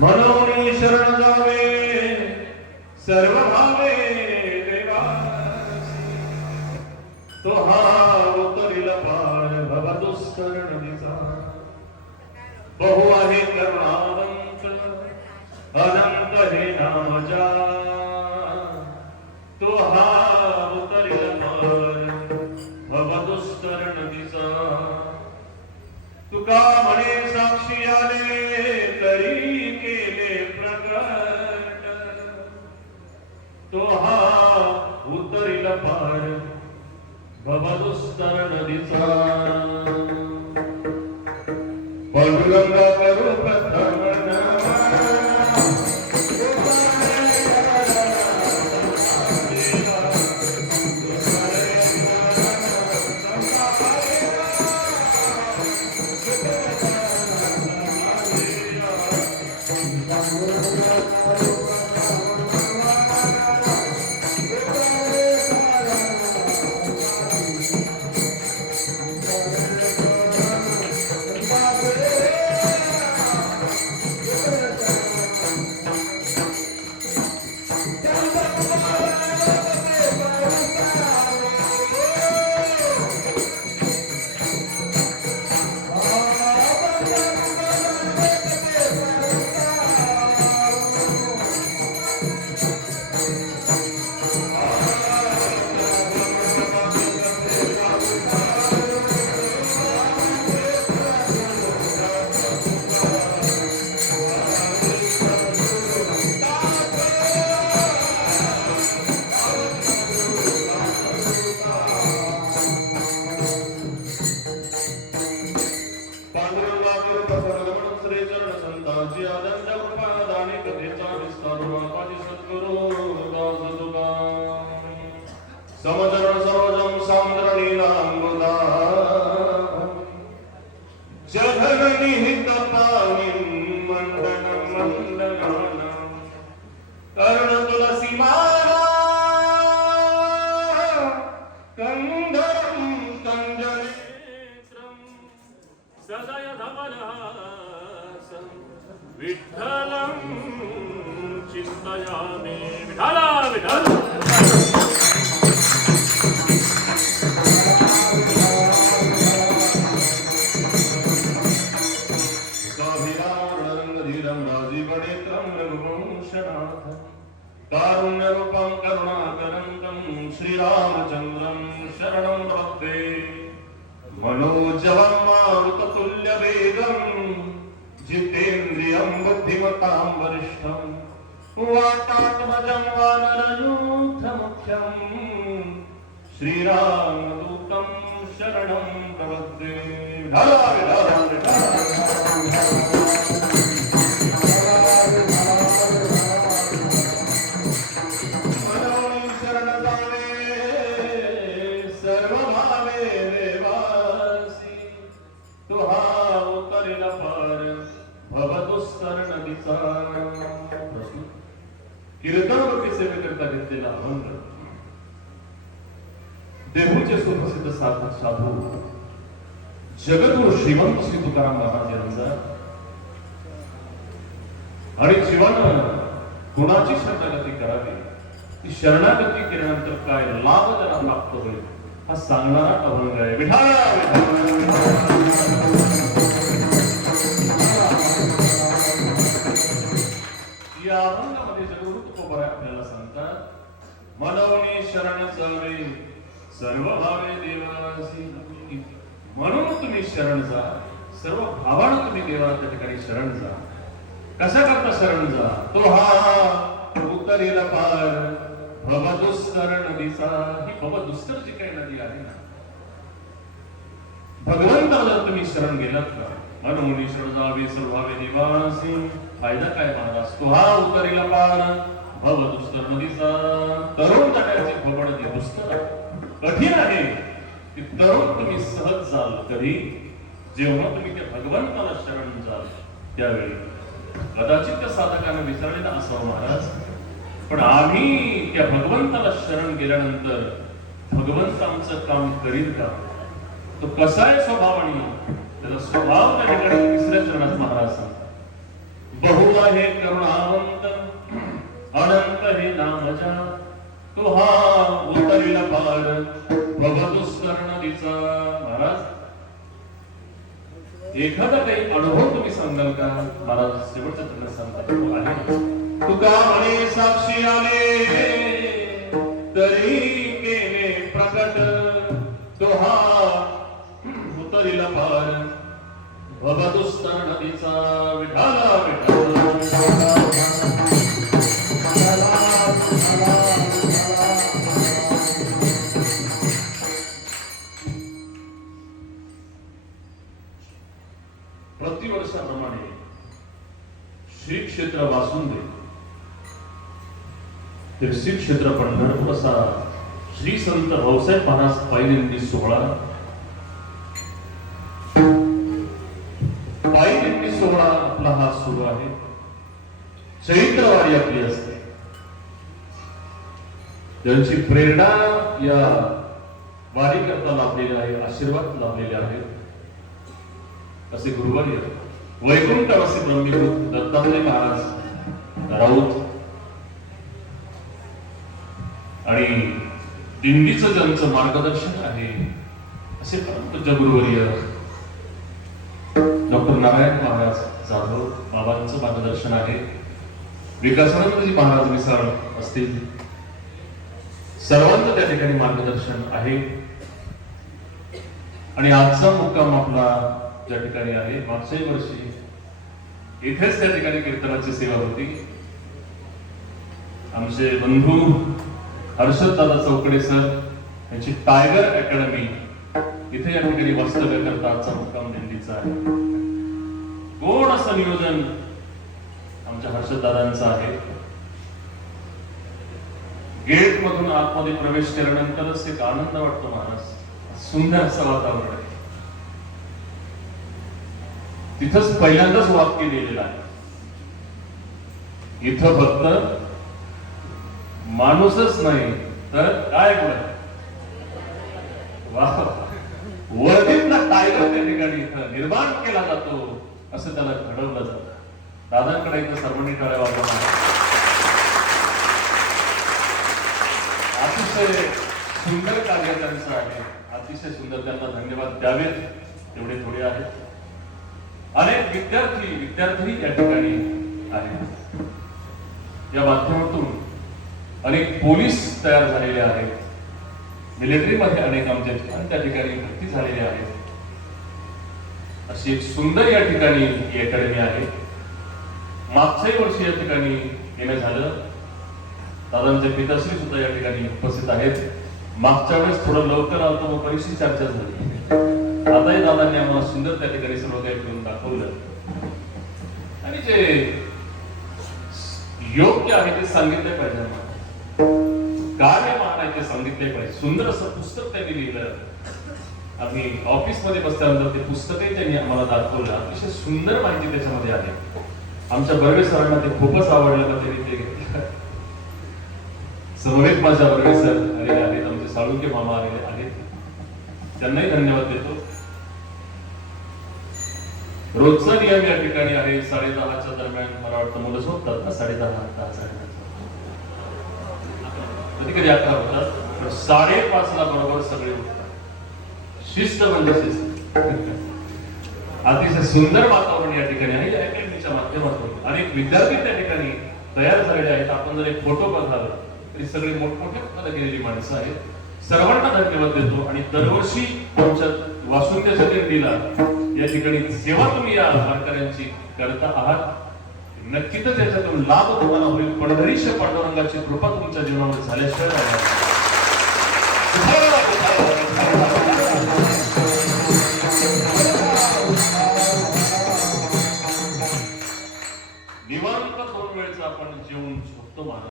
मनोनी शरण जावे सर्व भावे देवा तो हा उतरिल पार भवदुस्तर नदीचा बहु आहे करुणावंत अनंत हे नामजा तो हा उतरिल पार भवदुस्तर नदीचा तुका म्हणे साक्षी आले तरी केले प्रकट तो हा उतरिल पार भवदुस्तर नदीचा पांडुरंग करू प्रथम समजन सरोजम सांद्रणीलांबुदा जघन निहित पाणी मंडन मंडन कर्ण तुलसी माला कंदरम कंजनेत्रम सदय धवलहासं विठ्ठलं चिंतयामि विठ्ठला विठ्ठला कारुण्यरूपं करुणाकरन्तं श्रीरामचन्द्रं शरणं प्रपद्ये मनोजवं मारुततुल्यवेगं जितेन्द्रियं बुद्धिमतां वरिष्ठं वातात्मजं वानरयूथमुख्यं श्रीरामदूतं शरणं प्रपद्ये कीर्तन सेवेकरता घेतलेला अभंग देहूचे सुप्रसिद्ध साधू जगद्गुरु श्रीमंत श्री तुकाराम महाराज यांचा आणि जीवन कुणाची शरणागती करावी ती शरणागती केल्यानंतर काय लाभ त्याला प्राप्त होईल हा सांगणारा अभंग आहे या अभंगामध्ये जगद्गुरु तुकोबा आपल्याला सांगतात मनवणी शरण जावे सर्व भावे देवासी म्हणून तुम्ही शरण जा सर्व भावानं तुम्ही देवाला त्या ठिकाणी शरण जा कसा करता शरण जा तो हा उतरेल पार भवदुस्तर नदीचा ही भवदुस्तर जी काही नदी आहे ना भगवंताला जर तुम्ही शरण गेलात का मनोनी शरण जावे सर्व भावे देवासी फायदा काय महाराज तो हा उतरेल पार भवदुस्तर नदीचा तरुण तट्याचे भवड ते दुस्तर कठीण आहे की तरुण तुम्ही सहज जाल कधी जेव्हा तुम्ही त्या भगवंताला शरण जाल त्यावेळी कदाचित त्या साधकांना विचारलेलं असावं महाराज पण आम्ही त्या भगवंताला शरण गेल्यानंतर भगवंत आमचं काम करील का तो कसा आहे स्वभावाने, त्याचा स्वभाव त्या ठिकाणी तिसऱ्या चरणात महाराज सांगतात. बहु आहे करुणावंत अनंत हे नामजा, तो हा उतरिला पार भवदुस्तर नदीचा. महाराज एखादा काही अनुभव तुम्ही सांगाल का? महाराज शेवटच्या चरणात सांगतात तो आहे. तुका म्हणे साक्षी आले तरी केले प्रकट, तो हा उतरिला पार भवदुस्तर नदीचा. विठाला विठाला प्रतिवर्षाप्रमाणे श्री क्षेत्र वासुंदे ते श्री क्षेत्र पंढरपूर असा श्री संत भाऊसाहेब महाराज पायी सोहळा आपला हा सुरू आहे. चैत्रवारी आपली असते, ज्यांची प्रेरणा या वारी करता लाभलेली आहे, आशीर्वाद लाभलेले आहेत असे गुरुवर्य वैकुंठवासी ब्रह्मविभूत दत्तात्रय महाराज राऊत आणि दिंडीचं ज्यांचं मार्गदर्शन आहे असे परमपूज्य गुरुवर्य डॉक्टर नारायण महाराज जाधव बाबांचं मार्गदर्शन आहे. विकासानंदजी महाराज मिसाळ असतील, सर्वांचं त्या ठिकाणी मार्गदर्शन आहे. आणि आजचा मुक्काम आपला ज्या ठिकाणी आहे, मागच्याही वर्षी इथेच त्या ठिकाणी कीर्तनाची सेवा होती. आमचे बंधू हर्षद दादा चौकडे सर यांची टायगर अकॅडमी इथे या ठिकाणी वास्तव्य करता आजचा मुक्काम दिंडीचा आहे. कोण असं नियोजन आमच्या हर्षद दादांचं आहे. गेट मधून आतमध्ये प्रवेश केल्यानंतरच एक आनंद वाटतो महाराज, सुंदर असं वातावरण आहे. तिथंच पहिल्यांदाच वाक्य लिहिलेलं आहे, इथं फक्त माणूसच नाही तर काय वरतीतला टायगर त्या ठिकाणी इथं निर्माण केला जातो असं त्याला घडवलं जातं. दादांकडे इथं सर्वांनी टाळ्या वाजवल्या. अतिशय सुंदर कार्य त्यांचं आहे, अतिशय सुंदर. त्यांना धन्यवाद द्यावेत तेवढे थोडे आहेत. अनेक विद्यार्थी या ठिकाणी आहेत. या माध्यमातून अनेक पोलीस तयार झालेले आहेत, मिलिटरीमध्ये अनेक आमच्या त्या ठिकाणी भरती झालेले आहेत. अशी एक सुंदर या ठिकाणी ही अकॅडमी आहे. मागच्याही वर्षी या ठिकाणी येणं झालं. दादांचे पिताश्री सुद्धा या ठिकाणी उपस्थित आहेत. मागच्या वेळेस थोडं लवकर आलं मग बरीचशी चर्चा झाली. आताही दादांनी आम्हाला सुंदर त्या ठिकाणी सर्व काही करून दाखवलं आणि जे योग्य आहे ते सांगितले पाहिजे. कार्य महान ते सांगितले पाहिजे. सुंदर असं पुस्तक त्यांनी लिहिलं. आम्ही ऑफिस मध्ये बसल्यानंतर ते पुस्तकही त्यांनी आम्हाला दाखवलं. अतिशय सुंदर माहिती त्याच्यामध्ये आहे. आमच्या बर्वे सरांना ते खूपच आवडलं का त्यांनी ते घेतलं. समवेत माझ्या बर्वे सर आलेले आहेत, आमचे साळुंके मामा आलेले आहेत, त्यांनाही धन्यवाद देतो. रोजचा नियम या ठिकाणी आहे 10:30च्या दरम्यान मला वाटतं मुलं झोपतात ना, 10:30 कधी कधी 11 होतात, पण 5:30ला बरोबर सगळे उठतात. शिस्त म्हणजे शिस्त. अतिशय सुंदर वातावरण या ठिकाणी आहे. या अकॅडमीच्या माध्यमातून अनेक विद्यार्थी त्या ठिकाणी तयार झालेले आहेत. आपण जर एक फोटो बघाल तरी सगळे मोठमोठ्या पदाला गेलेली माणसं आहेत. सर्वांना धन्यवाद देतो. आणि दरवर्षी आमच्या वासुंदेच्या दिंडीला या ठिकाणी सेवा तुम्ही या वारकऱ्यांची करता आहात. नक्कीच याच्यातून लाभ तुम्हाला होईल. पंढरीश पांडुरंगाची कृपा तुमच्या जीवनामध्ये झाल्याशिवाय